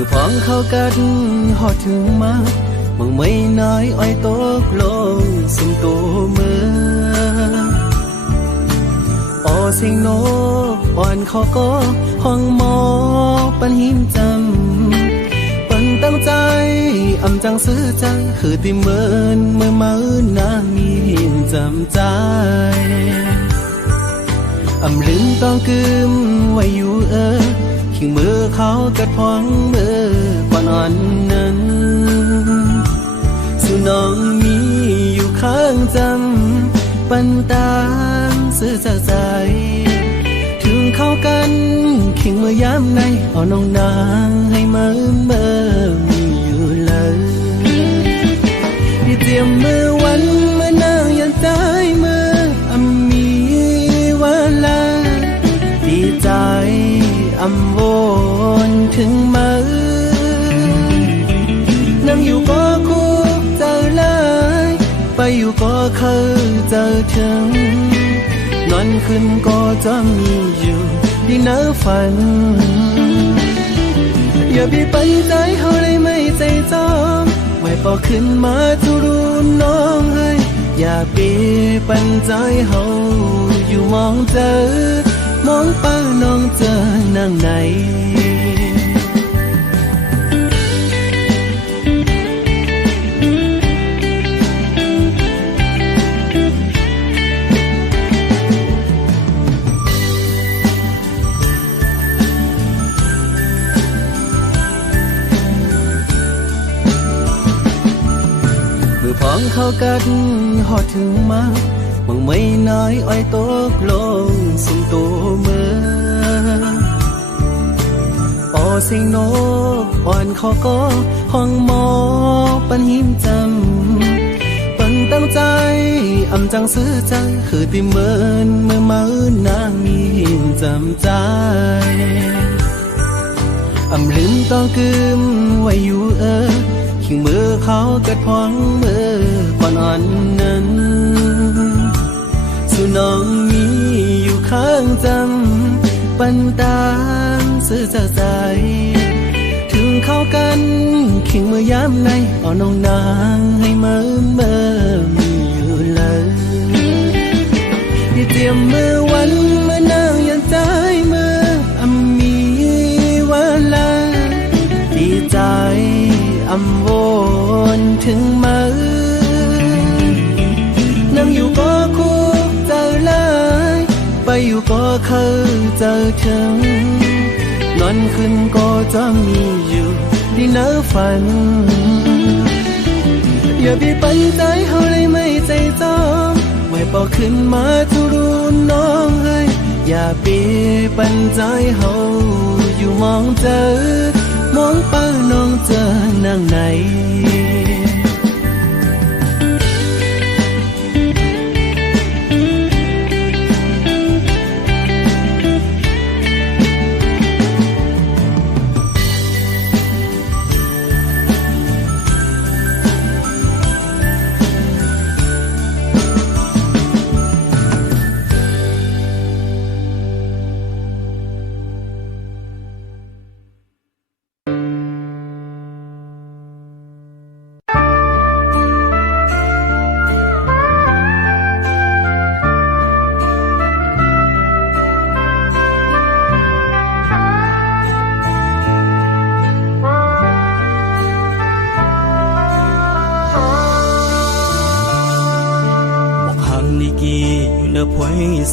มือพองเข้ากันหอดถึงมามึงไม่น้อยอ้อยตกลงสุมตัวมืออเสียงนกอ่อนคอก็ห้องหมอปันหิมจำปันตั้งใจอำจังซื้อใจคือที่เมินเมื่อมาอื่นนางมีหิมจำใจอำลืมต้องกึมไว้อยู่ขิงมือเขากระพองมือก่อนอ่อนนั้นสุน้องมีอยู่ข้างจำปันตางซื้อจากใจถึงเข้ากันขิงมือย้ำในเอาน้องนางให้เมื่อมีอยู่เลยที่เตรียมมือวันเมื่อนางยันใจมือมีวันละดีใจอำวนถึงมือนั่งอยู่ก็คู่เจอเลยไปอยู่ก็เคยเจอถึงนอนขึ้นก็จะมีอยู่ดีเนื้อฝันอย่าไปปันใจเขาเลยไม่ใจจอมไว้พอขึ้นมาทุรุนน้องเฮ้ยอย่าไปปันใจเขาอยู่มองเจอมองป้าน้องเจอนั่งไหนมือพองเข้ากันหอดถึงมามึงไม่น้อยอ้อยตกลงสุมตัวมืออเสียงนกอ่อนคอก็ห้องหมอปันหิมจำปันตั้งใจอำจังซื้อใจคือที่เมินเมื่อมาอื่นนางมีหิมจำใจอำลืมต้องกึมไว้อยู่ขิงมือเขากระพองมือก่อนอ่อนนั้นสุน้องมีอยู่ข้างจำปันตางซื้อจากใจถึงเข้ากันขิงมือย้ำในเอาน้องนางให้เมื่อมีอยู่เลยที่เตรียมมือวันเมื่อนางยันใจมือมีวันละดีใจอำวนถึงมือนั่งอยู่ก็คู่เจอเลยไปอยู่ก็เคยเจอถึงนอนขึ้นก็จะมีอยู่ที่เนื้อฝันอย่าไปปันใจเขาเลยไม่ใจจอมไว้พอขึ้นมาทุรุนน้องเฮ้ยอย่าไปปันใจเขาอยู่มองเจอมองป้าน้องเจอนั่งไหน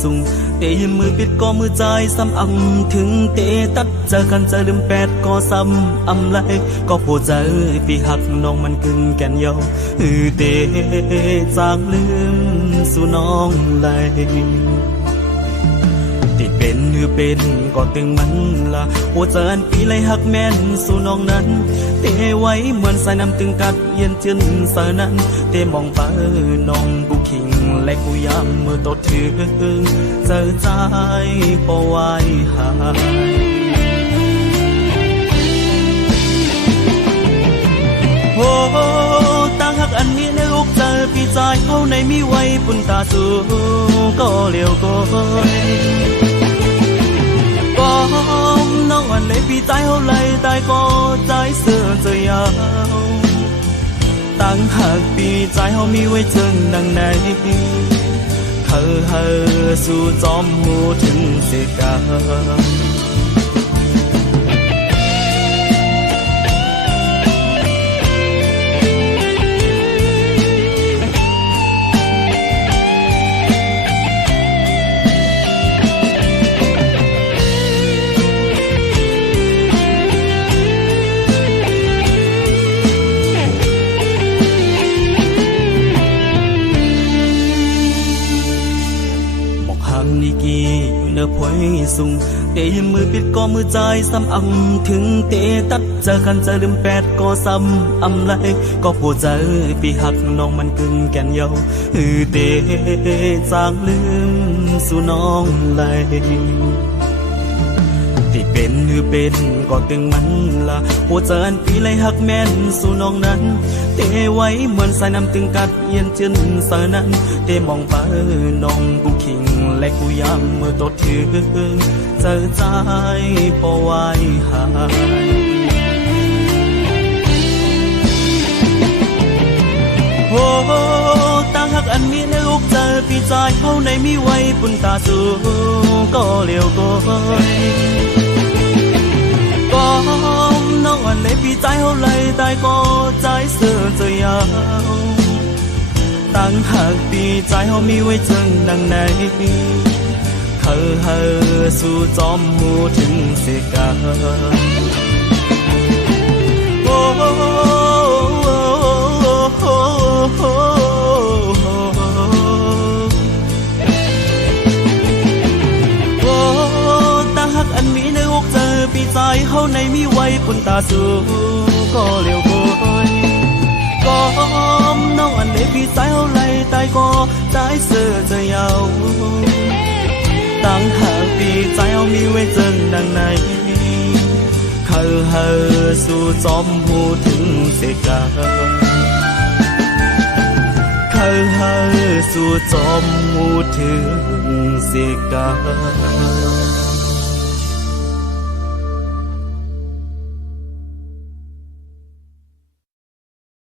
สูงเตะมือปิดก็มือใจซ้ำอำถึงเตะตัดเจอกันเจอลืมแปดก็ซ้ำอำไรก็โผล่ใจปีหักน้องมันกึ่งแก่นยาวเตะจากลืมสู่น้องไหลติดเป็นหรือเป็นก็ตึงมันละโอ้เจออันปีไรหักแม่นสู่น้องนั้นเตะไว้เหมือนสายน้ำตึงกัดเย็นจืนสายนั้นเตะมองไปน้องบุคิงและกูยามเมื่อตดถึงเจอใจพอไว้หายโอ้ตั้งหักอันนี้ในลูกเจอพี่ใจเขาในมีไว้ปุ่นตาสูก็เลี้ยวก็น้องอันเลยพี่ ใจเฮาเลยตายก็ใจเสือจะยาวตั้งหากปีใจเฮามีไว้จึงดังไหนเฮอสู่จอมหูถึงเสกานี่กี่อยู่เนื้อพวยสูงเตยมือปิดก็มือใจซ้ำอำถึงเตตัดเจอกันจะลืมแปดก็ซ้ำอำไรก็ปวดใจปีหักน้องมันกึ่งแก่นเยาเตจางลืมสู่น้องไหลที่เป็นเป็นก็ตึงมันละหัวใจอันปีไหลหักแม่นสู่น้องนั้นเตไว้เหมือนสายน้ำตึงกัดเย็นจืนสายนั้นเตมองฟ้าน้องกูคิงและกูย้ำเมื่อตดถึงเจอใจพอไว้หายโอ้ตั้งหักอันมีในอกเจอปีใจเขาในมีไว้ปุ่นตาสูก็เลี้ยวก้อยก็น้องอันในปีใจเขาเลยตายก็ใจเสือจะยาวตั้งหากปีใจเขามีไว้จึงดังไหนเฮอสู่จอมหูถึงเสกาโอ้ตั้งหักอันมีในอกเจอปีใจเขาในมีไว้ปุ่นตาสูก็เลี้ยวก้อยก็น้องอันในปีใจเขาเลยตายก็ใจเสือจะยาวตั้งหากปีใจเอามีไว้จนดังไหนเฮอสู่จอมหูถึงเสกาเฮอสู่จอมหูถึงเสกา